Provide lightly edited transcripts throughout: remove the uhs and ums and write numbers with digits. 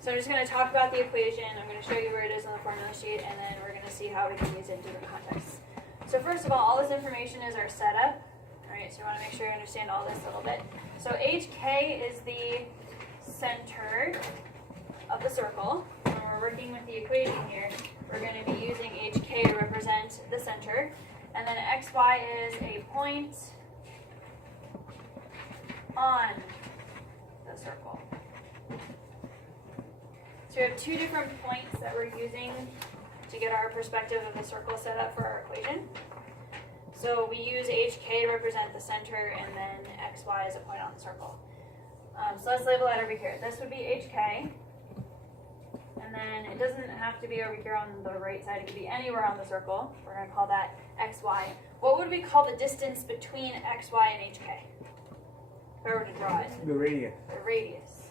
So I'm just going to talk about the equation. I'm going to show you where it is on the formula sheet, and then we're going to see how we can use it in different contexts. So first of all this information is our setup. All right, so you want to make sure you understand all this a little bit. So HK is the center of the circle. When we're working with the equation here, we're going to be using HK to represent the center. And then XY is a point on the circle. So we have two different points that we're using to get our perspective of the circle set up for our equation. So we use HK to represent the center, and then XY is a point on the circle. So let's label that over here. This would be HK. And then it doesn't have to be over here on the right side. It could be anywhere on the circle. We're going to call that XY. What would we call the distance between XY and HK? If I were to draw it. The radius. The radius.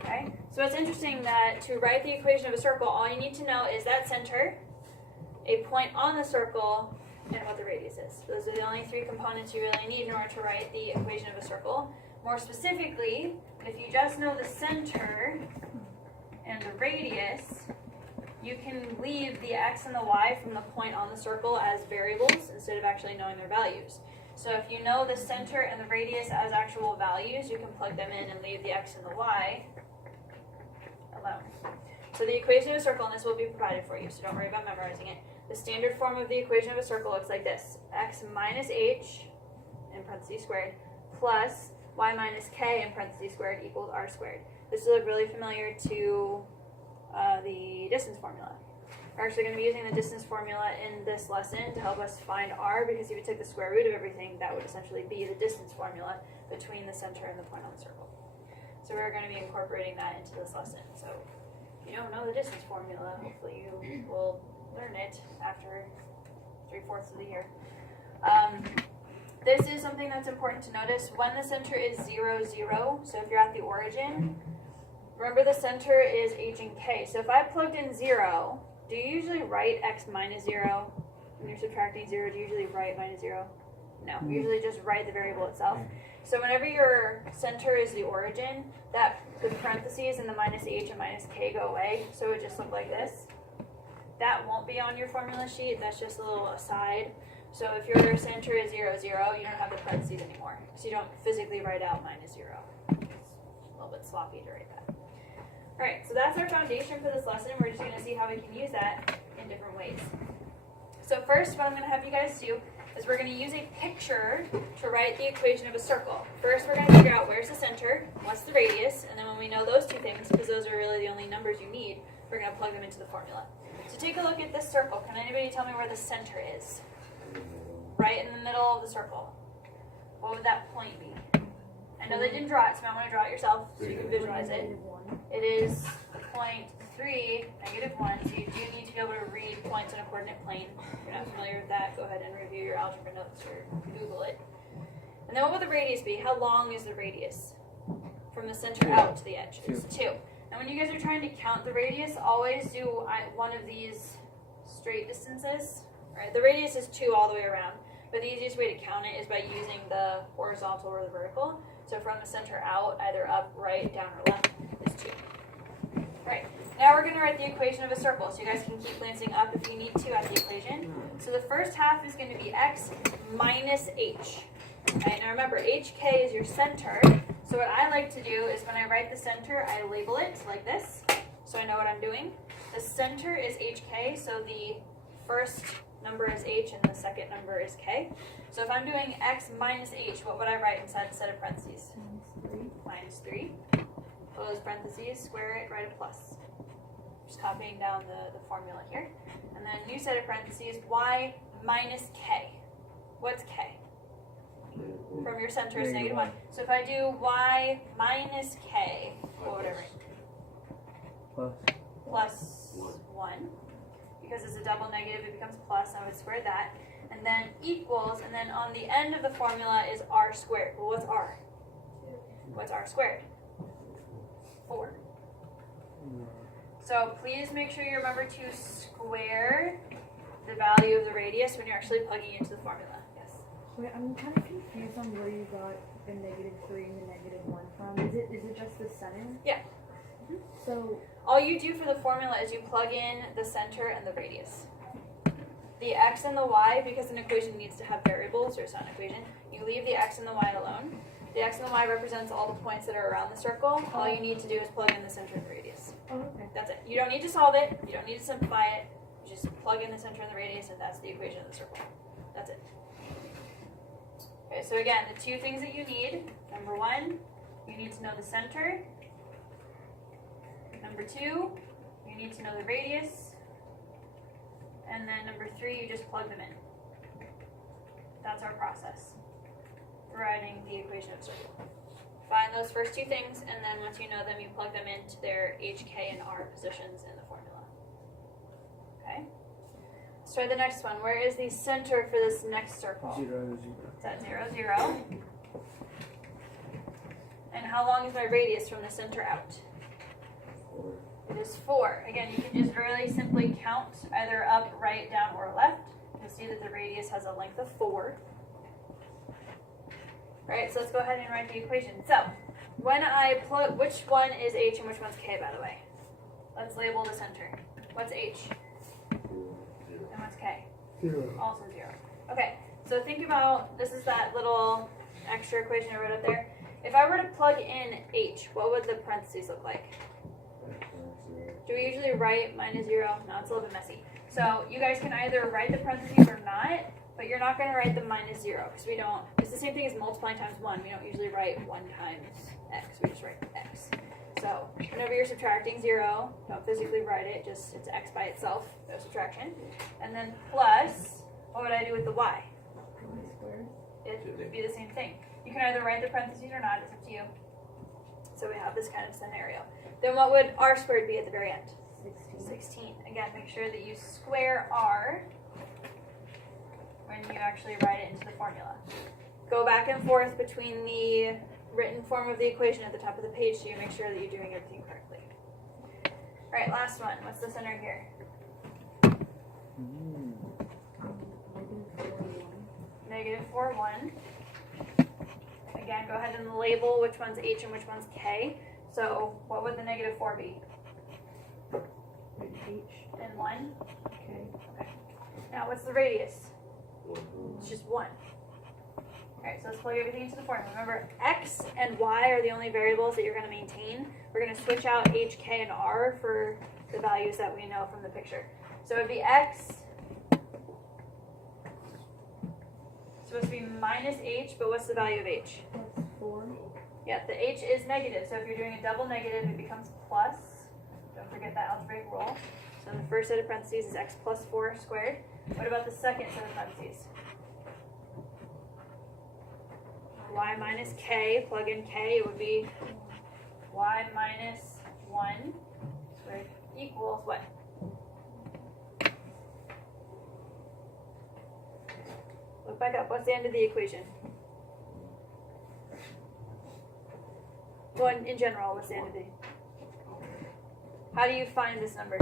Okay, so it's interesting that to write the equation of a circle, all you need to know is that center, a point on the circle, and what the radius is. Those are the only three components you really need in order to write the equation of a circle. More specifically, if you just know the center and the radius, you can leave the x and the y from the point on the circle as variables instead of actually knowing their values. So if you know the center and the radius as actual values, you can plug them in and leave the x and the y alone. So the equation of a circle, and this will be provided for you, so don't worry about memorizing it. The standard form of the equation of a circle looks like this: x minus h, in parentheses squared, plus y minus k, in parentheses squared, equals r squared. This will look really familiar to the distance formula. We're actually going to be using the distance formula in this lesson to help us find r, because if you took the square root of everything, that would essentially be the distance formula between the center and the point on the circle. So we're going to be incorporating that into this lesson. So if you don't know the distance formula, hopefully you will learn it after 3/4 of the year. This is something that's important to notice. When the center is 0, 0, so if you're at the origin, remember the center is h and k. So if I plugged in 0, do you usually write x minus 0? When you're subtracting 0, do you usually write minus 0? No, you usually just write the variable itself. So whenever your center is the origin, that the parentheses and the minus h and minus k go away, so it would just look like this. That won't be on your formula sheet, that's just a little aside. So if your center is 0, 0, you don't have the parentheses anymore. So you don't physically write out minus 0. It's a little bit sloppy to write that. Alright, so that's our foundation for this lesson. We're just going to see how we can use that in different ways. So first, what I'm going to have you guys do is we're going to use a picture to write the equation of a circle. First, we're going to figure out where's the center, what's the radius, and then when we know those two things, because those are really the only numbers you need, we're going to plug them into the formula. So take a look at this circle. Can anybody tell me where the center is? Right in the middle of the circle. What would that point be? I know they didn't draw it, so you might want to draw it yourself so you can visualize it. It is 0.3, -1, so you do need to be able to read points in a coordinate plane. If you're not familiar with that, go ahead and review your algebra notes or Google it. And then what would the radius be? How long is the radius from the center out to the edge? It's 2. And when you guys are trying to count the radius, always do one of these straight distances. Right? The radius is 2 all the way around, but the easiest way to count it is by using the horizontal or the vertical. So from the center out, either up, right, down, or left, is 2. Right, now we're going to write the equation of a circle, so you guys can keep glancing up if you need to at the equation. So the first half is going to be x minus h. Right, now remember, hk is your center, so what I like to do is when I write the center, I label it like this, so I know what I'm doing. The center is hk, so the first number is h and the second number is k. So if I'm doing x minus h, what would I write inside the set of parentheses? Minus 3. Close parentheses, square it, write a plus. Just copying down the formula here. And then new set of parentheses, y minus k. What's k? From your center is -1. So if I do y minus k, what would I write? Plus 1. Because it's a double negative, it becomes plus, I would square that. And then equals, and then on the end of the formula is r squared. Well, what's r? What's r squared? 4. So please make sure you remember to square the value of the radius when you're actually plugging into the formula. Yes? Wait, I'm kind of confused on where you got the -3 and the -1 from. Is it just the center? Yeah. So All you do for the formula is you plug in the center and the radius. The x and the y, because an equation needs to have variables, or it's not an equation, you leave the x and the y alone. The x and the y represents all the points that are around the circle. All you need to do is plug in the center and the radius. oh, okay. That's it. You don't need to solve it. You don't need to simplify it. You just plug in the center and the radius, and that's the equation of the circle. That's it. Okay, so again, the two things that you need. Number one, you need to know the center. Number two, you need to know the radius. And then number three, you just plug them in. That's our process for writing the equation of a circle. Find those first two things, and then once you know them, you plug them into their h, k, and r positions in the formula. Okay? Let's try the next one. Where is the center for this next circle? 0, 0. It's at 0, 0. And how long is my radius from the center out? 4. It is 4. Again, you can just really simply count either up, right, down, or left. You'll see that the radius has a length of 4. Right, so let's go ahead and write the equation. So, when I plug, which one is h and which one's k, by the way? Let's label the center. What's h? 4, 0. And what's k? 0. Also 0. Okay, so think about, this is that little extra equation I wrote up there. If I were to plug in h, what would the parentheses look like? Do we usually write -0? No, it's a little bit messy. So you guys can either write the parentheses or not, but you're not going to write the -0 because we don't, it's the same thing as multiplying times 1. We don't usually write 1 times x, we just write x. So whenever you're subtracting 0, don't physically write it, just it's x by itself, no subtraction. And then plus, what would I do with the y? It would be the same thing. You can either write the parentheses or not, it's up to you. So we have this kind of scenario. Then what would r squared be at the very end? 16. Again, make sure that you square r when you actually write it into the formula. Go back and forth between the written form of the equation at the top of the page so you make sure that you're doing everything correctly. All right, last one. What's the center here? -4, 1. Again, go ahead and label which one's h and which one's k. So what would the -4 be? H. And 1? Okay. Okay. Now what's the radius? 1. It's just 1. Alright, so let's plug everything into the formula. Remember, x and y are the only variables that you're going to maintain. We're going to switch out h, k, and r for the values that we know from the picture. So it would be x supposed to be -h, but what's the value of h? Plus 4. Yeah, the h is negative, so if you're doing a double negative, it becomes plus. Don't forget that algebraic rule. So the first set of parentheses is x plus 4 squared. What about the second set of parentheses? Y minus k, plug in k, it would be y minus 1 squared equals what? Look back up, what's the end of the equation? Well, in general, what's the end of the? How do you find this number?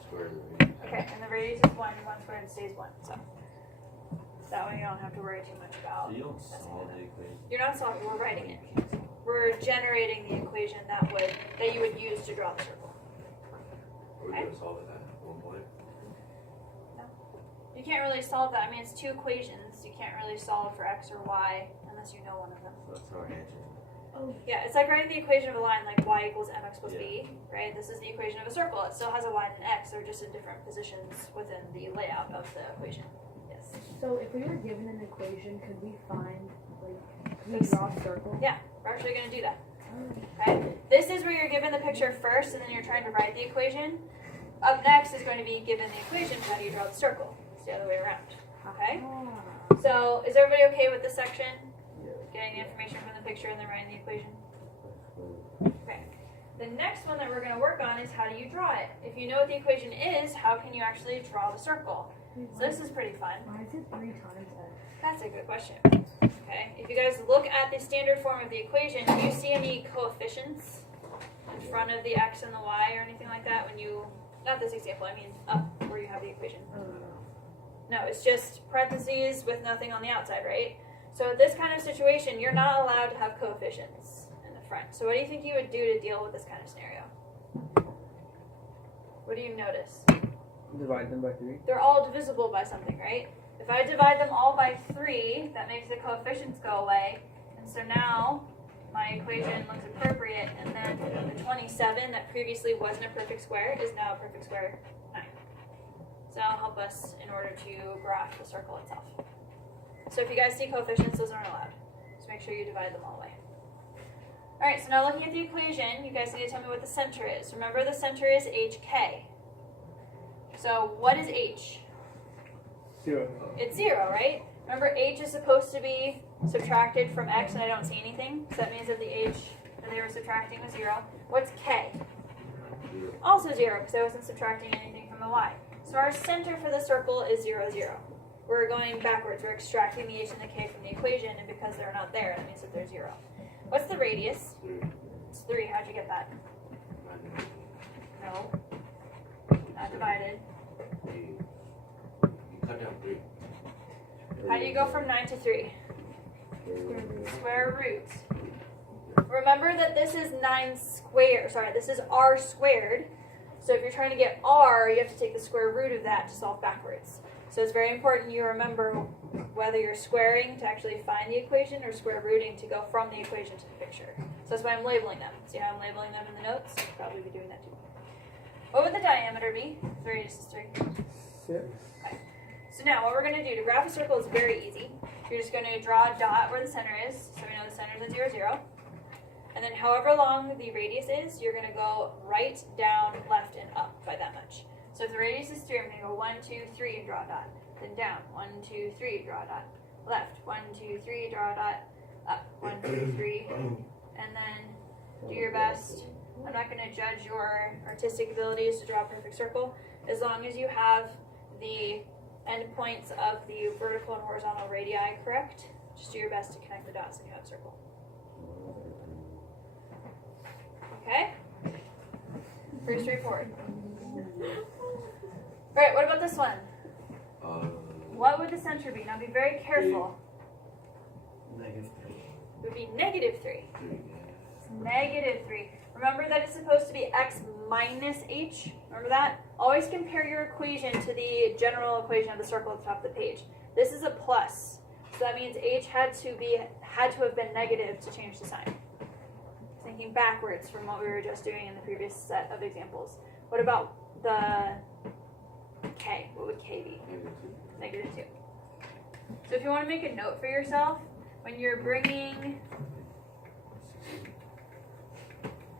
Square root. Okay, and the radius is 1, and 1 squared stays 1, so that way you don't have to worry too much about. So you don't solve the equation. You're not solving, we're writing it. We're generating the equation that you would use to draw the circle. Are we going to solve it at one point? You can't really solve that. I mean, it's two equations. You can't really solve for x or y unless you know one of them. That's our answer. Oh. Yeah, it's like writing the equation of a line like y equals mx plus b, right? This is the equation of a circle. It still has a y and an x. They're just in different positions within the layout of the equation. Yes. So if we were given an equation, could we find, could we draw a circle? Yeah, we're actually going to do that. Oh. Okay? This is where you're given the picture first, and then you're trying to write the equation. Up next is going to be given the equation. How do you draw the circle? It's the other way around. Okay? Ah. So, is everybody okay with this section? Yeah. Getting the information from the picture and then writing the equation? Okay. The next one that we're going to work on is how do you draw it? If you know what the equation is, how can you actually draw the circle? So this is pretty fun. Why is it 3 times x? That's a good question. Okay. If you guys look at the standard form of the equation, do you see any coefficients in front of the x and the y or anything like that when you, not this example, I mean up where you have the equation? No, it's just parentheses with nothing on the outside, right? So in this kind of situation, you're not allowed to have coefficients in the front. So what do you think you would do to deal with this kind of scenario? What do you notice? Divide them by 3. They're all divisible by something, right? If I divide them all by 3, that makes the coefficients go away. And so now my equation looks appropriate, and then the 27 that previously wasn't a perfect square is now a perfect square 9. So that'll help us in order to graph the circle itself. So if you guys see coefficients, those aren't allowed. Just make sure you divide them all away. Alright, so now looking at the equation, you guys need to tell me what the center is. Remember, the center is HK. So what is H? 0. It's 0, right? Remember, H is supposed to be subtracted from X, and I don't see anything. So that means that the H that they were subtracting was 0. What's K? Also 0, because I wasn't subtracting anything from the Y. So our center for the circle is 0, 0. We're going backwards. We're extracting the H and the K from the equation, and because they're not there, that means that they're 0. What's the radius? 3. It's 3. How'd you get that? No. Not divided. You cut down 3. How do you go from 9 to 3? Square root. Remember that this is 9 squared. Sorry, this is r squared. So if you're trying to get r, you have to take the square root of that to solve backwards. So it's very important you remember whether you're squaring to actually find the equation or square rooting to go from the equation to the picture. So that's why I'm labeling them. See how I'm labeling them in the notes? You'll probably be doing that too. What would the diameter be? The radius is 3. 6. So now what we're going to do to graph a circle is very easy. You're just going to draw a dot where the center is. So we know the center is at 0, 0. And then however long the radius is, you're going to go right, down, left, and up by that much. So if the radius is 3, I'm going to go 1, 2, 3, and draw a dot. Then down, 1, 2, 3, draw a dot. Left, 1, 2, 3, draw a dot. Up, 1, 2, 3. And then do your best. I'm not going to judge your artistic abilities to draw a perfect circle. As long as you have the endpoints of the vertical and horizontal radii correct, just do your best to connect the dots and you have a circle. Okay? Pretty straightforward. Alright, what about this one? What would the center be? Now be very careful. -3. It would be -3. 3, -3. Remember that it's supposed to be x minus h. Remember that? Always compare your equation to the general equation of the circle at the top of the page. This is a plus. So that means h had to have been negative to change the sign. Thinking backwards from what we were just doing in the previous set of examples. What about the k? What would k be? -2. So if you want to make a note for yourself, when you're bringing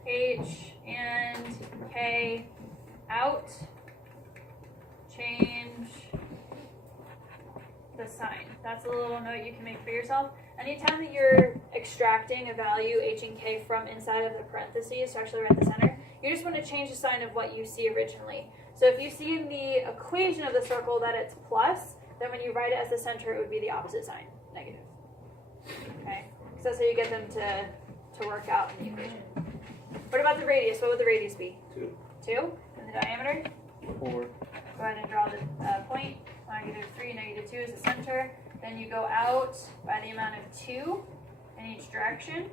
h and k out, change the sign. That's a little note you can make for yourself. Anytime that you're extracting a value h and k from inside of the parentheses to actually write the center, you just want to change the sign of what you see originally. So if you see in the equation of the circle that it's plus, then when you write it as the center, it would be the opposite sign, negative. Okay? So that's how you get them to work out in the equation. What about the radius? What would the radius be? 2. 2? And the diameter? 4. Go ahead and draw the point. -3, -2 is the center. Then you go out by the amount of 2 in each direction.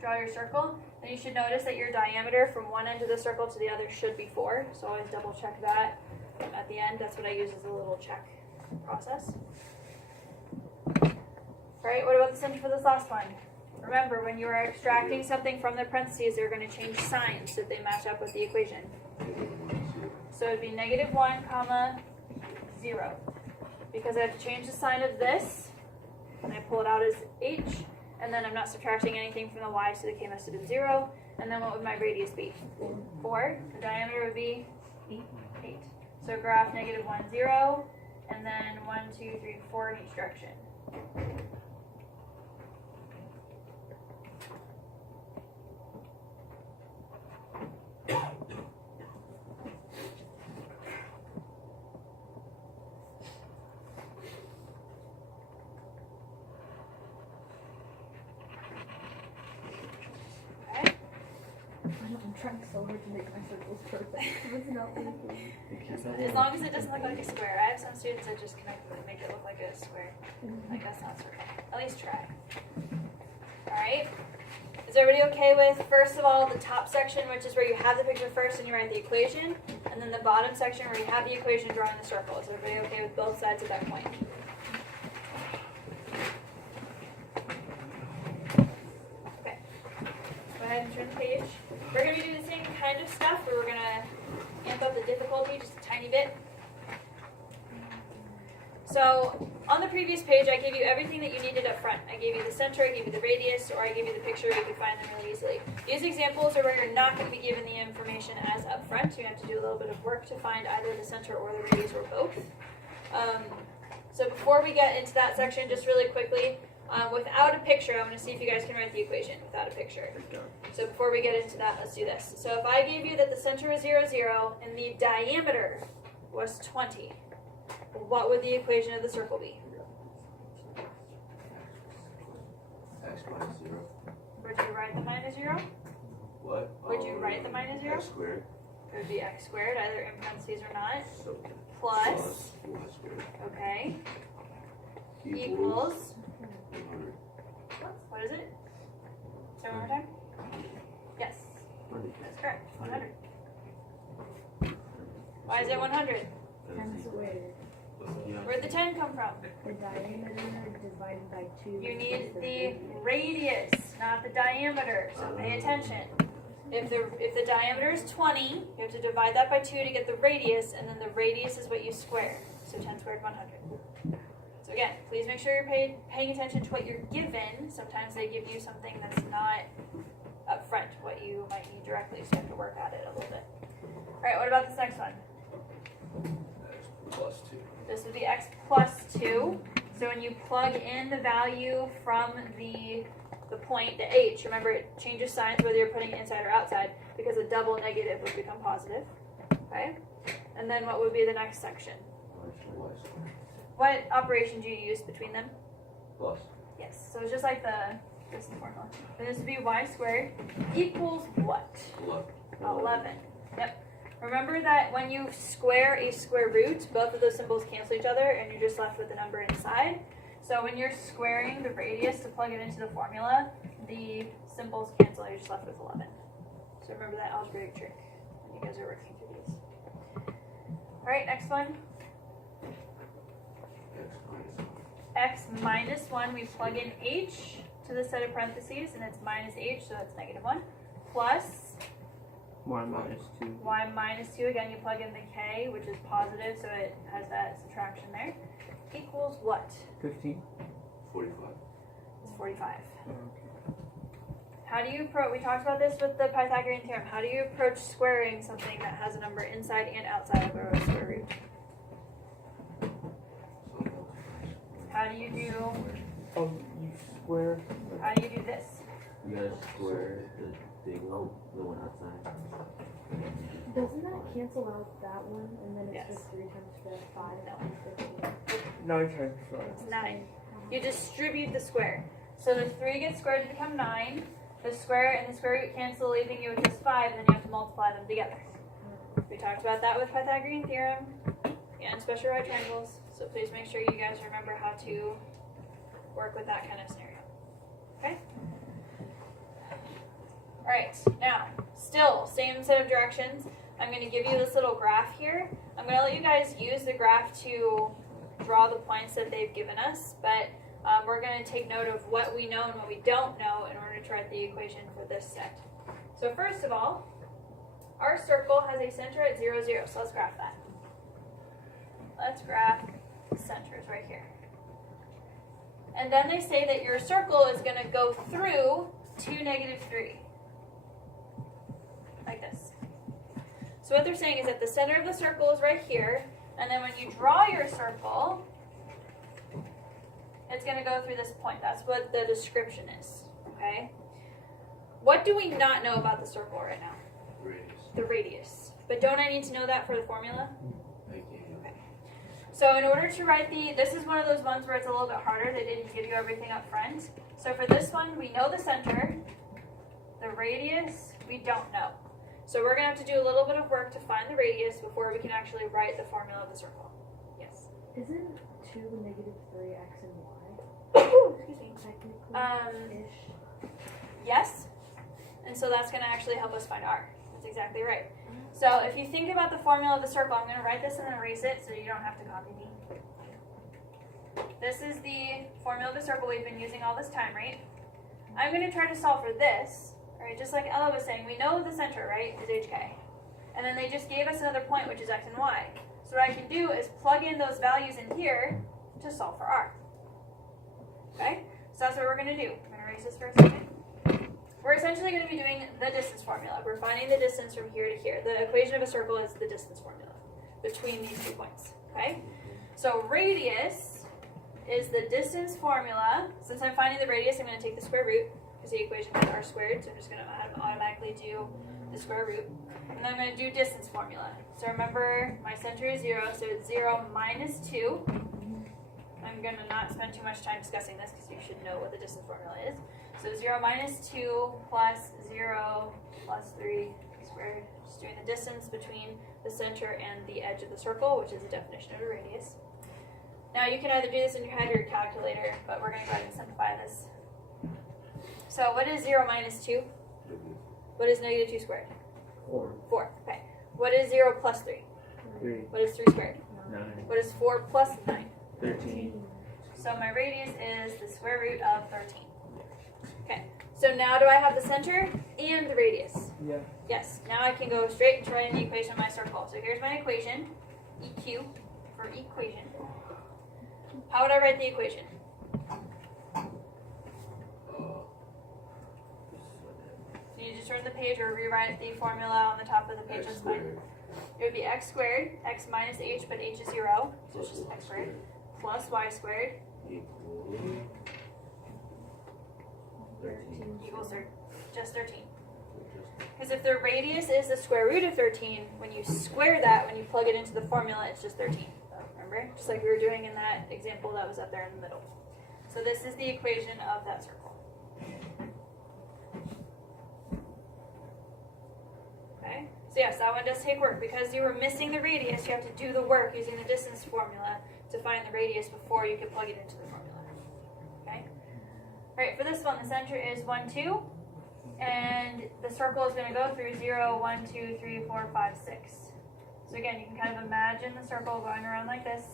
Draw your circle. Then you should notice that your diameter from one end of the circle to the other should be 4. So always double check that at the end. That's what I use as a little check process. Alright, what about the center for this last one? Remember, when you are extracting something from the parentheses, they're going to change signs so that they match up with the equation. So it would be -1, comma, 0. Because I have to change the sign of this, and I pull it out as h, and then I'm not subtracting anything from the y, so the k must have been 0. And then what would my radius be? 4. The diameter would be 8. So graph -1, 0, and then 1, 2, 3, 4 in each direction. I'm trying so hard to make my circles perfect. It's not working. As long as it doesn't look like a square. I have some students that just connect and make it look like a square. Like that's not circle. At least try. Alright. Is everybody okay with, first of all, the top section, which is where you have the picture first and you write the equation, and then the bottom section where you have the equation drawn in the circle. Is everybody okay with both sides at that point? Okay. Go ahead and turn the page. We're going to be doing the same kind of stuff, but we're going to amp up the difficulty just a tiny bit. So, on the previous page, I gave you everything that you needed up front. I gave you the center, I gave you the radius, or I gave you the picture. You could find them really easily. These examples are where you're not going to be given the information as up front. You have to do a little bit of work to find either the center or the radius or both. So before we get into that section, just really quickly, without a picture, I want to see if you guys can write the equation without a picture. So before we get into that, let's do this. So if I gave you that the center was 0, 0, and the diameter was 20, what would the equation of the circle be? X minus 0. Would you write the minus 0? What? Would you write the minus 0? X squared. It would be x squared, either in parentheses or not. So Plus, y squared. okay, equals, 100. what is it? Say one more time. Yes, that's correct, 100. Why is it 100? 10 squared. Where'd the 10 come from? The diameter divided by 2. You need the radius, not the diameter, so pay attention. If the diameter is 20, you have to divide that by 2 to get the radius, and then the radius is what you square. So 10 squared, 100. So again, please make sure you're paying attention to what you're given. Sometimes they give you something that's not up front, what you might need directly, so you have to work at it a little bit. All right, what about this next one? X plus 2. This would be x plus 2. So when you plug in the value from the point, the h, remember it changes signs whether you're putting it inside or outside because a double negative would become positive. Okay? And then what would be the next section? Y squared. What operation do you use between them? Plus. Yes. So it's just like this is the formula. So this would be y squared equals what? 11. Yep. Remember that when you square a square root, both of those symbols cancel each other and you're just left with the number inside. So when you're squaring the radius to plug it into the formula, the symbols cancel, you're just left with 11. So remember that algebraic trick when you guys are working through these. Alright, next one. X minus 1, we plug in h to the set of parentheses, and it's minus h, so that's negative 1. Plus 1 minus 2. y minus 2, again you plug in the k, which is positive, so it has that subtraction there. Equals what? 15. 45. It's 45. Okay. How do you approach, we talked about this with the Pythagorean theorem, how do you approach squaring something that has a number inside and outside of a square root? How do you do, Oh, you square. how do you do this? You gotta square the big one, the one outside. Doesn't that cancel out that one? And then it's Yes. just 3 times 4, 5, No. 15. 9 times 5. It's 9. You distribute the square. So the 3 gets squared to become 9. The square and the square root cancel, leaving you with just 5, and then you have to multiply them together. We talked about that with Pythagorean theorem and special right triangles. So please make sure you guys remember how to work with that kind of scenario. Okay? Alright, now, still, same set of directions. I'm going to give you this little graph here. I'm going to let you guys use the graph to draw the points that they've given us, but we're going to take note of what we know and what we don't know in order to write the equation for this set. So first of all, our circle has a center at 0, 0, so let's graph that. Let's graph the centers right here. And then they say that your circle is going to go through 2, negative 3. Like this. So what they're saying is that the center of the circle is right here, and then when you draw your circle, it's going to go through this point. That's what the description is. Okay? What do we not know about the circle right now? Radius. The radius. But don't I need to know that for the formula? Thank you. So in order to write this is one of those ones where it's a little bit harder. They didn't give you everything up front. So for this one, we know the center, the radius, we don't know. So we're going to have to do a little bit of work to find the radius before we can actually write the formula of the circle. Yes? Isn't 2 negative 3x and y? Excuse me. Technically, ish. Yes. And so that's going to actually help us find r. That's exactly right. So if you think about the formula of the circle, I'm going to write this and then erase it so you don't have to copy me. This is the formula of the circle we've been using all this time, right? I'm going to try to solve for this, right? Just like Ella was saying, we know the center, right, is HK. And then they just gave us another point, which is x and y. So what I can do is plug in those values in here to solve for r. Okay? So that's what we're going to do. I'm going to erase this for a second. We're essentially going to be doing the distance formula. We're finding the distance from here to here. The equation of a circle is the distance formula between these 2 points. Okay? So radius is the distance formula. Since I'm finding the radius, I'm going to take the square root because the equation is r squared. So I'm just going to automatically do the square root. And then I'm going to do distance formula. So remember, my center is 0, so it's 0 minus 2. I'm going to not spend too much time discussing this because you should know what the distance formula is. So 0 minus 2 plus 0 plus 3 squared. Just doing the distance between the center and the edge of the circle, which is the definition of a radius. Now you can either do this in your head or your calculator, but we're going to go ahead and simplify this. So what is 0 minus 2? What is negative 2 squared? 4. 4. Okay. What is 0 plus 3? 3, What is 3 squared? 9, What is 4 plus 9? 13. So my radius is the square root of 13. Okay, so now do I have the center and the radius? Yeah. Yes, now I can go straight into writing the equation of my circle. So here's my equation, EQ for equation. How would I write the equation? So you just turn the page or rewrite the formula on the top of the page, that's fine. It would be x squared, x minus h, but h is 0, so it's just x squared, plus y squared equals just 13. Because if the radius is the square root of 13, when you square that, when you plug it into the formula, it's just 13. Remember? Just like we were doing in that example that was up there in the middle. So this is the equation of that circle. Okay? So yes, that one does take work. Because you were missing the radius, you have to do the work using the distance formula to find the radius before you can plug it into the formula. Okay? Alright, for this one, the center is 1, 2. And the circle is going to go through 0, 1, 2, 3, 4, 5, 6. So again, you can kind of imagine the circle going around like this.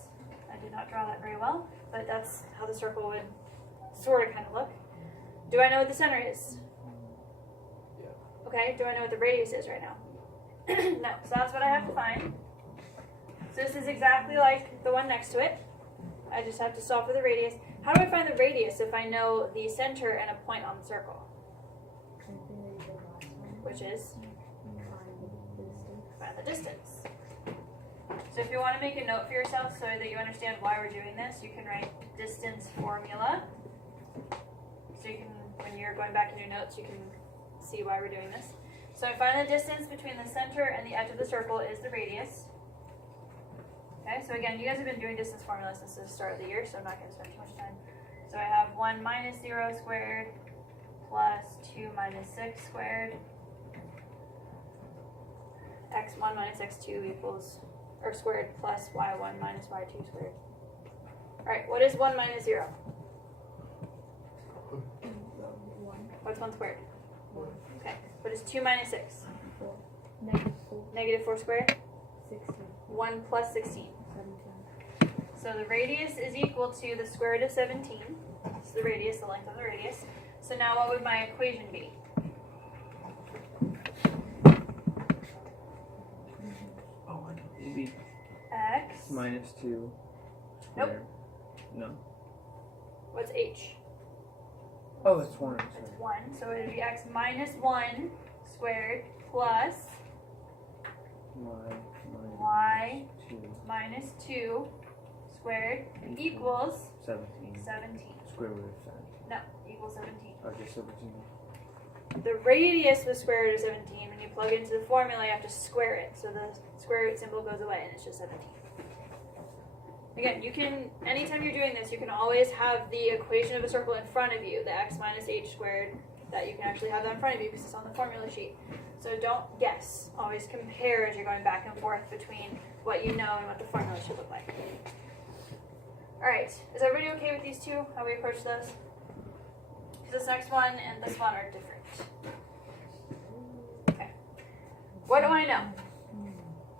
I did not draw that very well, but that's how the circle would sort of kind of look. Do I know what the center is? Yeah. Okay, do I know what the radius is right now? No, so that's what I have to find. So this is exactly like the one next to it. I just have to solve for the radius. How do I find the radius if I know the center and a point on the circle? Same thing that you did last time. Which is Find find the distance. the distance. So if you want to make a note for yourself so that you understand why we're doing this, you can write distance formula. So you can, when you're going back in your notes, you can see why we're doing this. So I find the distance between the center and the edge of the circle is the radius. Okay, so again, you guys have been doing distance formula since the start of the year, so I'm not going to spend too much time. So I have 1 minus 0 squared plus 2 minus 6 squared. x1 minus x2 equals, or squared, plus y1 minus y2 squared. Alright, what is 1 minus 0? 1, What's 1 squared? 1, Okay, what is 2 minus 6? 4, negative 4, Negative 4 squared? 16, 1 plus 16. 17. So the radius is equal to the square root of 17. It's the radius, the length of the radius. So now what would my equation be? Oh, I know. It'd be X. minus 2. Nope. squared. No. What's H? Oh, it's 1. It's Sorry. 1. So it would be X minus 1 squared plus Y minus Y 2 minus 2 squared equals 17. 17. Square root of 7. No, equals 17. Oh, just 17. The radius was square root of 17. When you plug it into the formula, you have to square it. So the square root symbol goes away and it's just 17. Again, you can, anytime you're doing this, you can always have the equation of a circle in front of you, the x minus h squared, that you can actually have that in front of you because it's on the formula sheet. So don't guess. Always compare as you're going back and forth between what you know and what the formula should look like. Alright, is everybody okay with these two, how we approach those? Because this next one and this one are different. Okay. What do I know?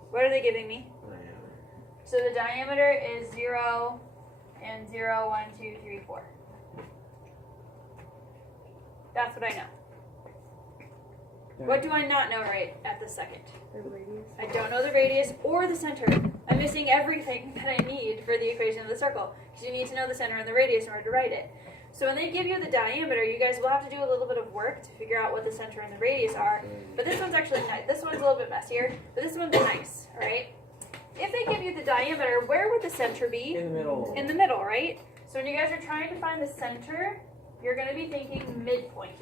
What are they giving me? So the diameter is 0 and 0, 1, 2, 3, 4. That's what I know. What do I not know right at this second? The radius. I don't know the radius or the center. I'm missing everything that I need for the equation of the circle. Because you need to know the center and the radius in order to write it. So when they give you the diameter, you guys will have to do a little bit of work to figure out what the center and the radius are. But this one's actually nice. This one's a little bit messier, but this one's nice, alright? If they give you the diameter, where would the center be? In the middle. In the middle, right? So when you guys are trying to find the center, you're going to be thinking midpoint.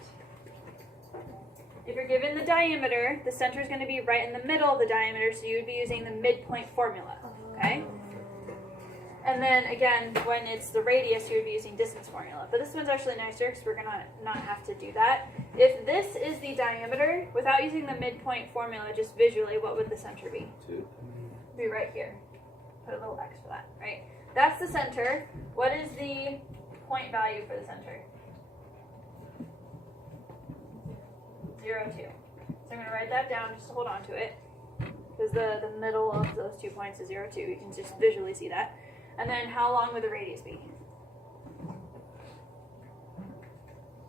If you're given the diameter, the center is going to be right in the middle of the diameter, so you would be using the midpoint formula, okay? And then again, when it's the radius, you would be using distance formula. But this one's actually nicer because we're going to not have to do that. If this is the diameter, without using the midpoint formula, just visually, what would the center be? 2. Be right here. Put a little X for that, right? That's the center. What is the point value for the center? 0, 2. So I'm going to write that down just to hold on to it. Because the middle of those 2 points is 0, 2. You can just visually see that. And then how long would the radius be?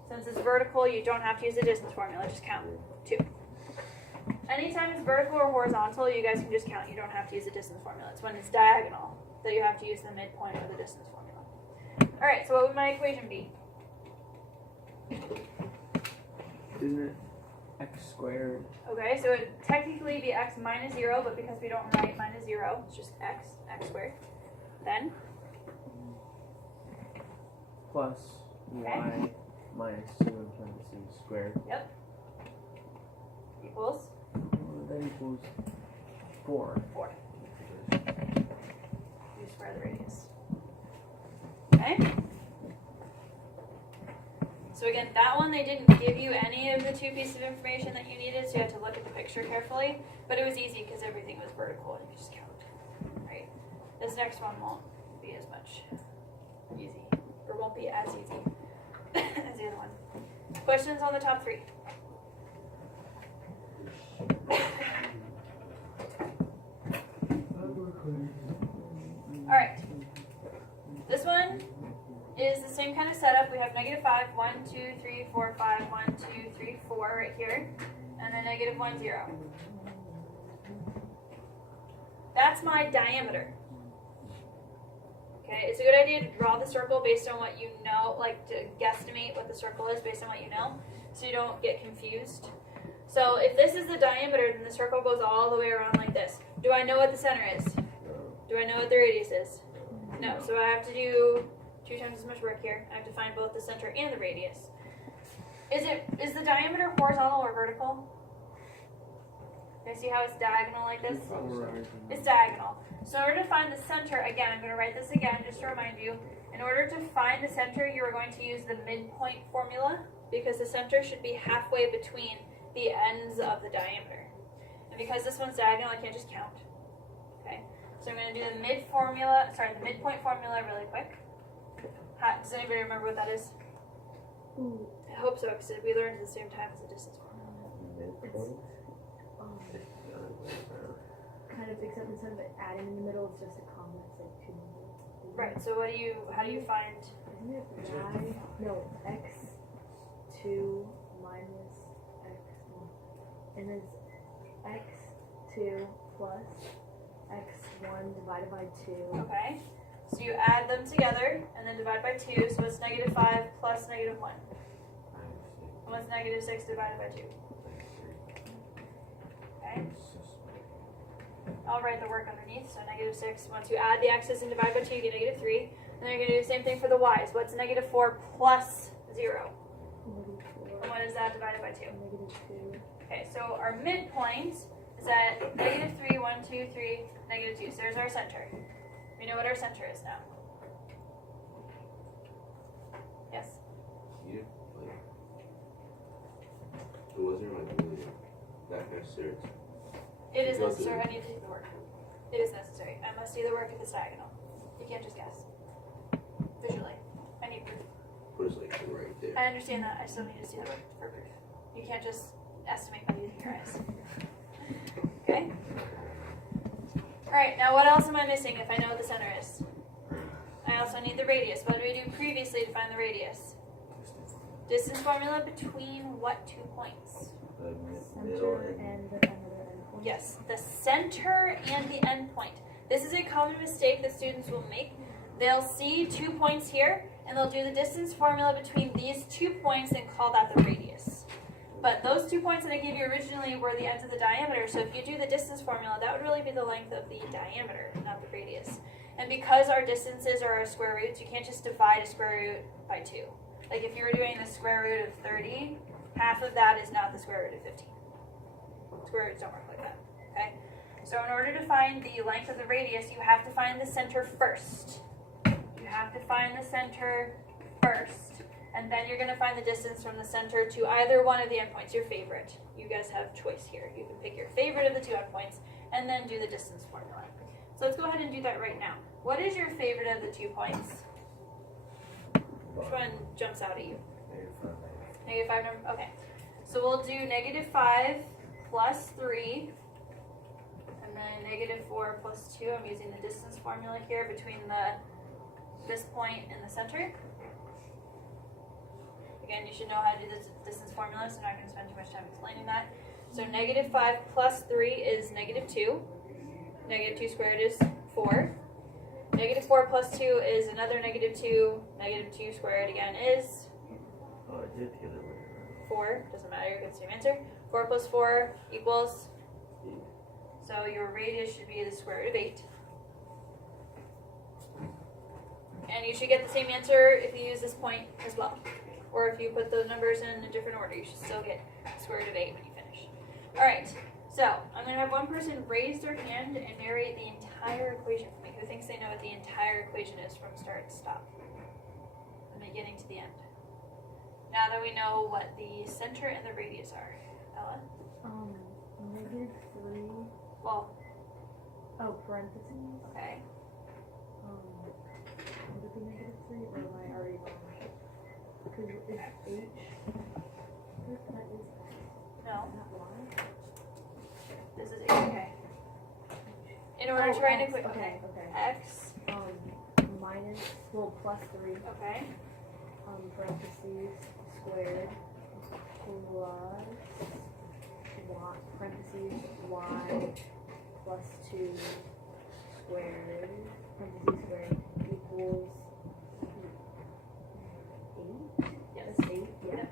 Since it's vertical, you don't have to use the distance formula. Just count. 2. Anytime it's vertical or horizontal, you guys can just count. You don't have to use the distance formula. It's when it's diagonal that you have to use the midpoint or the distance formula. Alright, so what would my equation be? Isn't it x squared? Okay, so it would technically be x minus 0, but because we don't write minus 0, it's just x squared. Then? Plus y minus 2 in parentheses squared. Yep. Equals? That equals 4. 4. You square the radius. Okay? So again, that one they didn't give you any of the 2 pieces of information that you needed, so you had to look at the picture carefully. But it was easy because everything was vertical and you just count. Right? This next one won't be as much easy, or won't be as easy as the other one. Questions on the top 3? Alright. This one is the same kind of setup. We have -5, 1, 2, 3, 4, 5, 1, 2, 3, 4 right here. And then -1, 0. That's my diameter. Okay, it's a good idea to draw the circle based on what you know, like to guesstimate what the circle is based on what you know, so you don't get confused. So if this is the diameter, then the circle goes all the way around like this. Do I know what the center is? Do I know what the radius is? No, so I have to do 2 times as much work here. I have to find both the center and the radius. Is the diameter horizontal or vertical? You see how it's diagonal like this? It's diagonal. So in order to find the center, again, I'm going to write this again just to remind you. In order to find the center, you are going to use the midpoint formula because the center should be halfway between the ends of the diameter. And because this one's diagonal, I can't just count. Okay? So I'm going to do the midpoint formula really quick. Does anybody remember what that is? I hope so, because we learned at the same time as the distance formula. Kind of, except instead of adding in the middle, it's just a comma. It's like 2 numbers. Right, so how do you find? Isn't it y? No, x2 minus x1. And then it's x2 plus x1 divided by 2. Okay, so you add them together and then divide by 2, so it's -5 plus -1. And what's -6 divided by 2? Okay. I'll write the work underneath, so -6. Once you add the x's and divide by 2, you get -3. And then you're going to do the same thing for the y's. What's -4 plus 0? And what is that divided by 2? -2. Okay, so our midpoint is at -3, 1, 2, 3, -2. So there's our center. We know what our center is now. Yes? wasn't like really that necessary. It is necessary. I need to do the work. It is necessary. I must do the work if it's diagonal. You can't just guess. Visually. I need proof. But it's like right there. I understand that. I still need to see the work for proof. You can't just estimate by using your eyes. Okay? Alright, now what else am I missing if I know what the center is? I also need the radius. What did we do previously to find the radius? Distance formula between what 2 points? The Center middle and the another endpoint. Yes, the center and the endpoint. This is a common mistake that students will make. They'll see 2 points here, and they'll do the distance formula between these 2 points and call that the radius. But those 2 points that I gave you originally were the ends of the diameter, so if you do the distance formula, that would really be the length of the diameter, not the radius. And because our distances are our square roots, you can't just divide a square root by 2. Like if you were doing the square root of 30, half of that is not the square root of 15. Square roots don't work like that, okay? So in order to find the length of the radius, you have to find the center first. You have to find the center first, and then you're going to find the distance from the center to either one of the endpoints, your favorite. You guys have choice here. You can pick your favorite of the 2 endpoints, and then do the distance formula. So let's go ahead and do that right now. What is your favorite of the 2 points? Which one jumps out at you? Negative 5 number, okay. So we'll do -5 plus 3, and then -4 plus 2. I'm using the distance formula here between this point and the center. Again, you should know how to do this distance formula, so I'm not going to spend too much time explaining that. So -5 plus 3 is -2. -2 squared is 4. -4 plus 2 is another -2. -2 squared again is Oh, I did get it right. 4. Doesn't matter, you get the same answer. 4 plus 4 equals, so your radius should be the square root of 8. And you should get the same answer if you use this point as well. Or if you put those numbers in a different order, you should still get the square root of 8 when you finish. Alright, so I'm going to have one person raise their hand and narrate the entire equation for me. Who thinks they know what the entire equation is from start to stop? From the beginning to the end. Now that we know what the center and the radius are. Ella? -3. Well, Oh, parentheses. okay. Would it be -3 or am I already wrong? Because it's H. That is No, not Y. this is okay. In order to write an X, equation. okay, okay. X. Minus, well, plus 3. Okay. Parentheses squared plus y parentheses y plus 2 squared parentheses squared equals 8. Yes. That's 8. Yeah.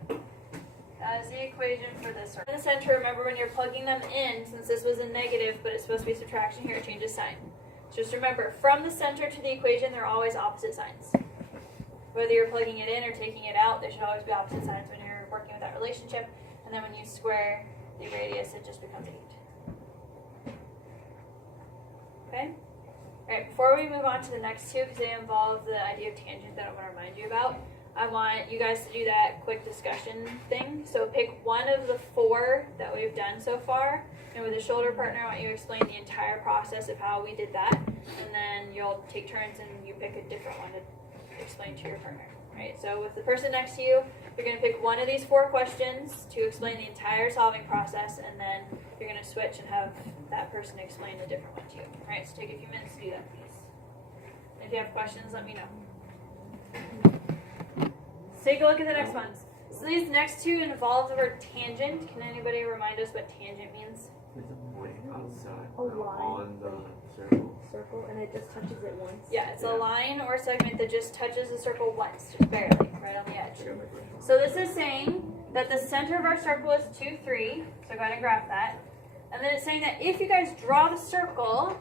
That is the equation for this. In the center, remember when you're plugging them in, since this was a negative, but it's supposed to be subtraction here, it changes sign. Just remember, from the center to the equation, they're always opposite signs. Whether you're plugging it in or taking it out, they should always be opposite signs when you're working with that relationship. And then when you square the radius, it just becomes 8. Okay? Alright, before we move on to the next 2, because they involve the idea of tangent that I want to remind you about, I want you guys to do that quick discussion thing. So pick one of the 4 that we've done so far, and with a shoulder partner, I want you to explain the entire process of how we did that, and then you'll take turns and you pick a different one to explain to your partner. Right? So with the person next to you, you're going to pick one of these 4 questions to explain the entire solving process, and then you're going to switch and have that person explain a different one to you. Alright, so take a few minutes to do that, please. If you have questions, let me know. Let's take a look at the next ones. So these next 2 involve the word tangent. Can anybody remind us what tangent means? It's a point outside. A line. On the circle. Circle, and it just touches it once. Yeah, it's a line or segment that just touches the circle once, just barely, right on the edge. So this is saying that the center of our circle is 2, 3. So go ahead and graph that. And then it's saying that if you guys draw the circle,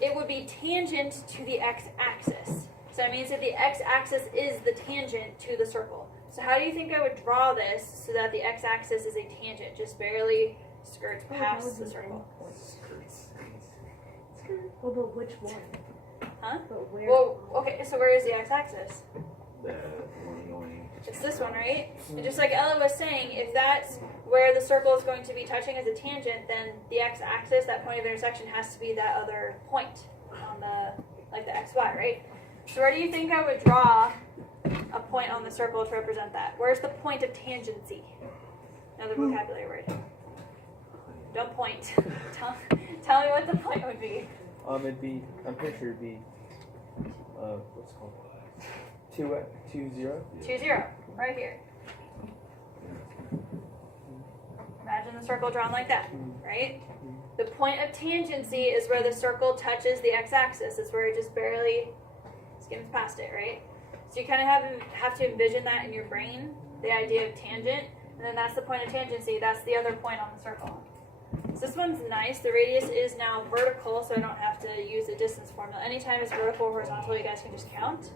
it would be tangent to the x-axis. So that means that the x-axis is the tangent to the circle. So how do you think I would draw this so that the x-axis is a tangent, just barely skirts past the circle? Well, but which one? Huh? But where? Well, okay, so where is the x-axis? The one going. It's this one, right? And just like Ella was saying, if that's where the circle is going to be touching as a tangent, then the x-axis, that point of intersection, has to be that other point on the, like the xy, right? So where do you think I would draw a point on the circle to represent that? Where's the point of tangency? Another vocabulary word. Don't point. Tell me what the point would be. It'd be, I'm pretty sure it'd be, what's it called? 2, 0? 2, 0, right here. Imagine the circle drawn like that, right? The point of tangency is where the circle touches the x-axis. It's where it just barely skims past it, right? So you kind of have to envision that in your brain, the idea of tangent, and then that's the point of tangency. That's the other point on the circle. So this one's nice. The radius is now vertical, so I don't have to use a distance formula. Anytime it's vertical or horizontal, you guys can just count.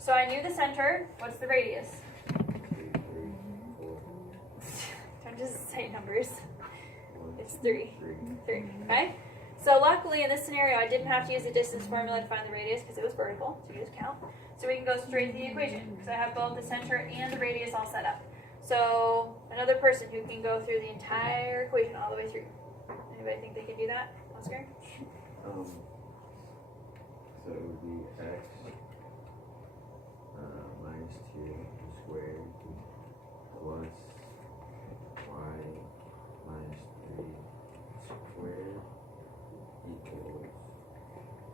So I knew the center. What's the radius? Don't just say numbers. It's 3. 3. Okay? So luckily in this scenario, I didn't have to use a distance formula to find the radius because it was vertical, so you just count. So we can go straight to the equation because I have both the center and the radius all set up. So another person who can go through the entire equation all the way through. Anybody think they can do that? Oscar? So it would be x minus 2 squared plus y minus 3 squared equals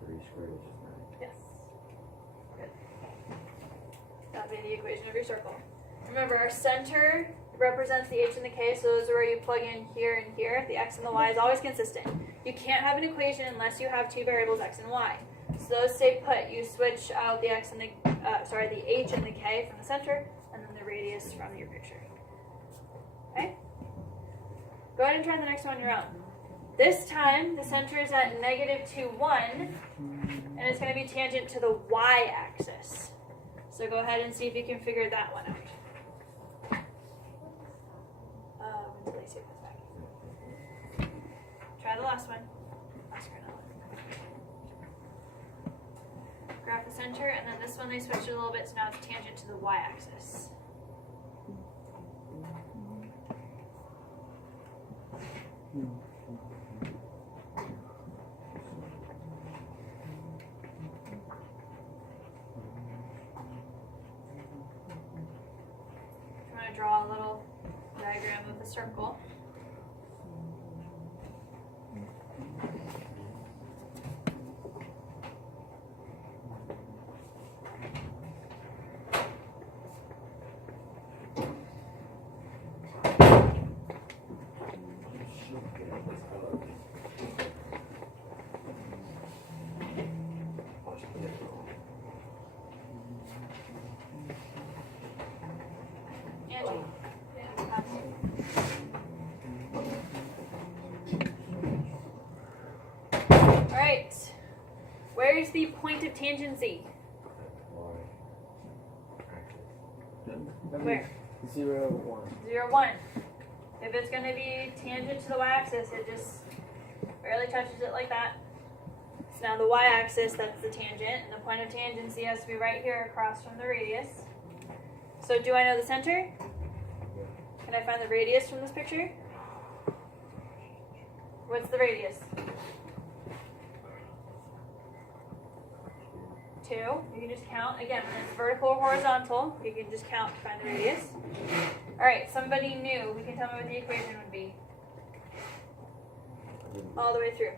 3 squared, which is 9. Yes. Good. That'll be the equation of your circle. Remember, our center represents the h and the k, so those are where you plug in here and here. The x and the y is always consistent. You can't have an equation unless you have two variables, x and y. So those stay put. You switch out the x and the the h and the k from the center, and then the radius from your picture. Okay? Go ahead and try the next one on your own. This time, the center is at -2, 1, and it's going to be tangent to the y-axis. So go ahead and see if you can figure that one out. Until Lacey comes back. Try the last one. Oscar, no. Graph the center, and then this one they switched it a little bit, so now it's tangent to the y-axis. I'm going to draw a little diagram of the circle. Alright, where's the point of tangency? Where? 0, 1. 0, 1. If it's going to be tangent to the y-axis, it just barely touches it like that. So now the y-axis, that's the tangent, and the point of tangency has to be right here across from the radius. So do I know the center? Can I find the radius from this picture? What's the radius? 2. You can just count. Again, when it's vertical or horizontal, you can just count to find the radius. Alright, somebody new, who can tell me what the equation would be? All the way through.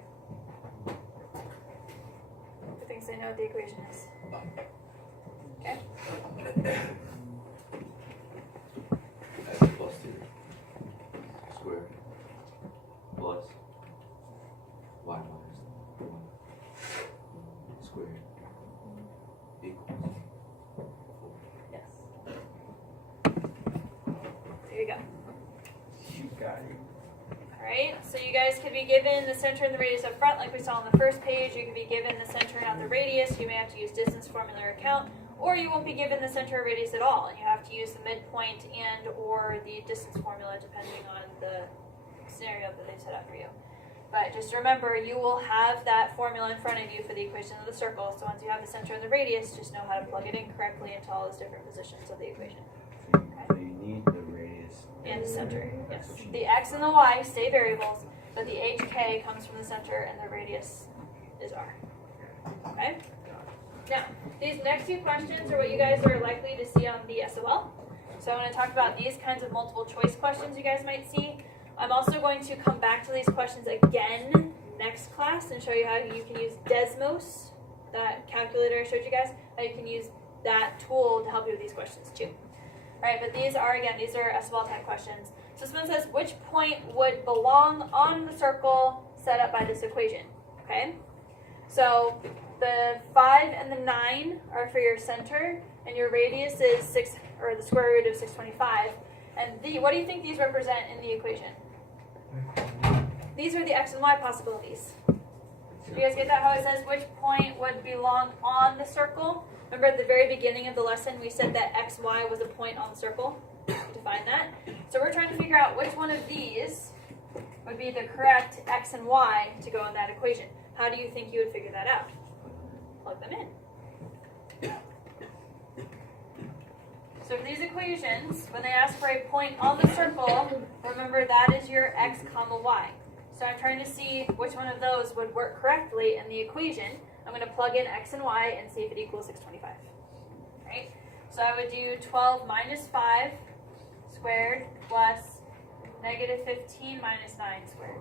Who thinks they know what the equation is? Okay. X plus 2 squared plus y minus 1 squared equals 4. Yes. There you go. You got it. Alright, so you guys could be given the center and the radius up front like we saw on the first page. You could be given the center and not the radius. You may have to use distance formula or count. Or you won't be given the center or radius at all, and you have to use the midpoint and or the distance formula depending on the scenario that they've set up for you. But just remember, you will have that formula in front of you for the equation of the circle. So once you have the center and the radius, just know how to plug it in correctly into all those different positions of the equation. So you need the radius. And the center, yes. The x and the y stay variables, but the hk comes from the center and the radius is r. Okay? Now, these next few questions are what you guys are likely to see on the SOL. So I'm going to talk about these kinds of multiple choice questions you guys might see. I'm also going to come back to these questions again next class and show you how you can use Desmos, that calculator I showed you guys, how you can use that tool to help you with these questions too. Alright, but these are SOL type questions. So this one says, which point would belong on the circle set up by this equation? Okay? So the 5 and the 9 are for your center, and your radius is 6, or the square root of 625. And what do you think these represent in the equation? These are the x and y possibilities. You guys get that? How it says which point would belong on the circle? Remember at the very beginning of the lesson we said that x, y was a point on the circle? We defined that. So we're trying to figure out which one of these would be the correct x and y to go in that equation. How do you think you would figure that out? Plug them in. So for these equations, when they ask for a point on the circle, remember that is your x comma y. So I'm trying to see which one of those would work correctly in the equation. I'm going to plug in x and y and see if it equals 625. Right? So I would do 12 minus 5 squared plus negative 15 minus 9 squared.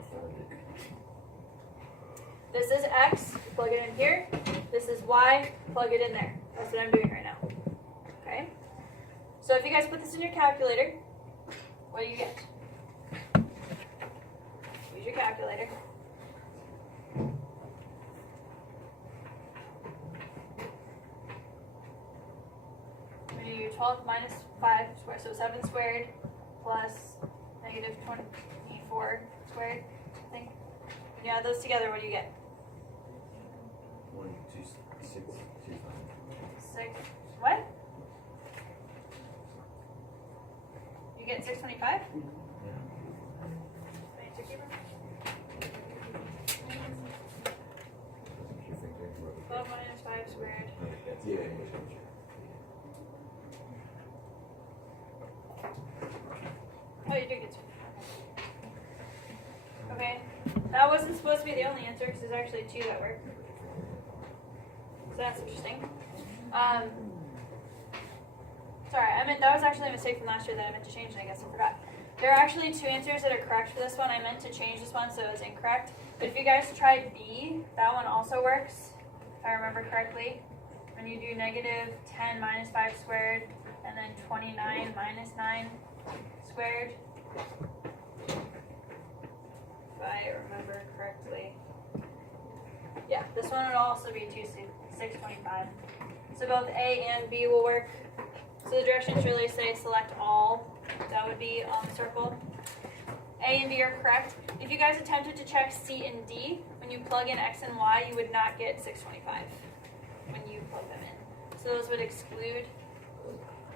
This is x, plug it in here. This is y, plug it in there. That's what I'm doing right now. Okay? So if you guys put this in your calculator, what do you get? Use your calculator. We do 12 minus 5 squared, so 7 squared plus negative 24 squared, I think. When you add those together, what do you get? 1, 2, 6, 2, 5. 6, what? You get 625? Answer keeper? 12 minus 5 squared. Yeah. Oh, you did get 2. Okay. That wasn't supposed to be the only answer because there's actually 2 that work. So that's interesting. Sorry, that was actually a mistake from last year that I meant to change and I guess I forgot. There are actually 2 answers that are correct for this one. I meant to change this one so it was incorrect. But if you guys tried B, that one also works, if I remember correctly. When you do negative 10 minus 5 squared and then 29 minus 9 squared. If I remember correctly. Yeah, this one would also be 625. So both A and B will work. So the directions really say select all. That would be on the circle. A and B are correct. If you guys attempted to check C and D, when you plug in x and y, you would not get 625 when you plug them in. So those would exclude,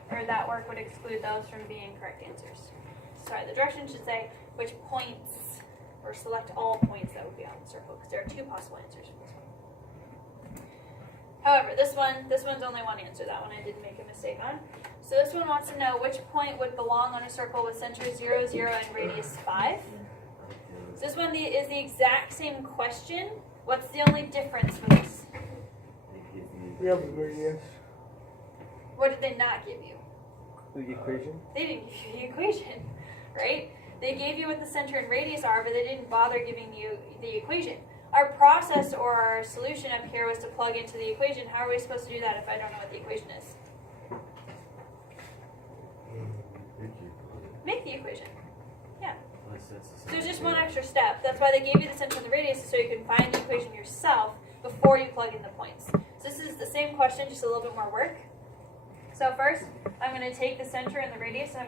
or that work would exclude those from being correct answers. Sorry, the direction should say which points, or select all points that would be on the circle, because there are 2 possible answers for this one. However, this one's only one answer. That one I didn't make a mistake on. So this one wants to know which point would belong on a circle with center 0, 0, and radius 5. So this one is the exact same question. What's the only difference for this? Yeah, the radius. What did they not give you? The equation? They didn't give you the equation, right? They gave you what the center and radius are, but they didn't bother giving you the equation. Our process or our solution up here was to plug into the equation. How are we supposed to do that if I don't know what the equation is? Make the equation. Yeah. So there's just one extra step. That's why they gave you the center and the radius, so you can find the equation yourself before you plug in the points. So this is the same question, just a little bit more work. So first, I'm going to take the center and the radius, and I'm going to